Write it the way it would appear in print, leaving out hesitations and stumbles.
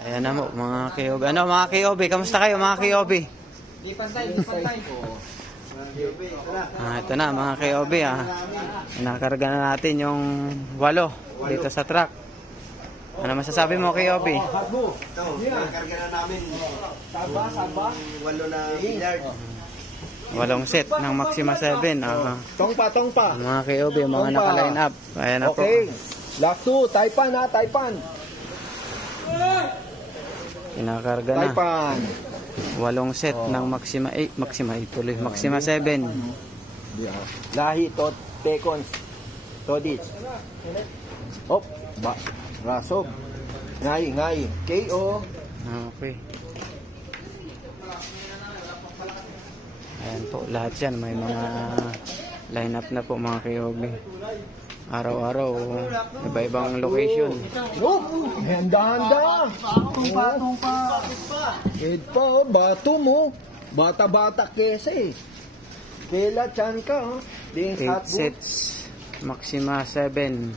Ayan na mo, mga KOB. Ano, mga KOB? Kamusta kayo, mga KOB? Di pantay, di pantay. Ito na, mga KOB. Nakarga na natin yung 8 dito sa truck. Ano masasabi mo, KOB? Ito, nakarga na namin. Saba? 8 na billiard. 8 set ng Maxima 7. Tongpa. Mga KOB, mga naka-line up. Ayan na po. Okay. Last 2, Taipan ha, Taipan. Kinakarga na. Taipan. 8 set ng Maxima 8. Maxima 8 tuloy. Maxima 7. Lahi, Tekons. Todits. Hop. Rasob. Ngay. KO. Okay. Ayan po, lahat yan. May mga line up na po, mga KOB. Araw-araw, iba-ibang location. Oh, handa-handa. Tungpa. Head pa, oh, bato mo. Bata-bata kesa eh. Kela, chan ka, oh. 8 sets, Maxima 7.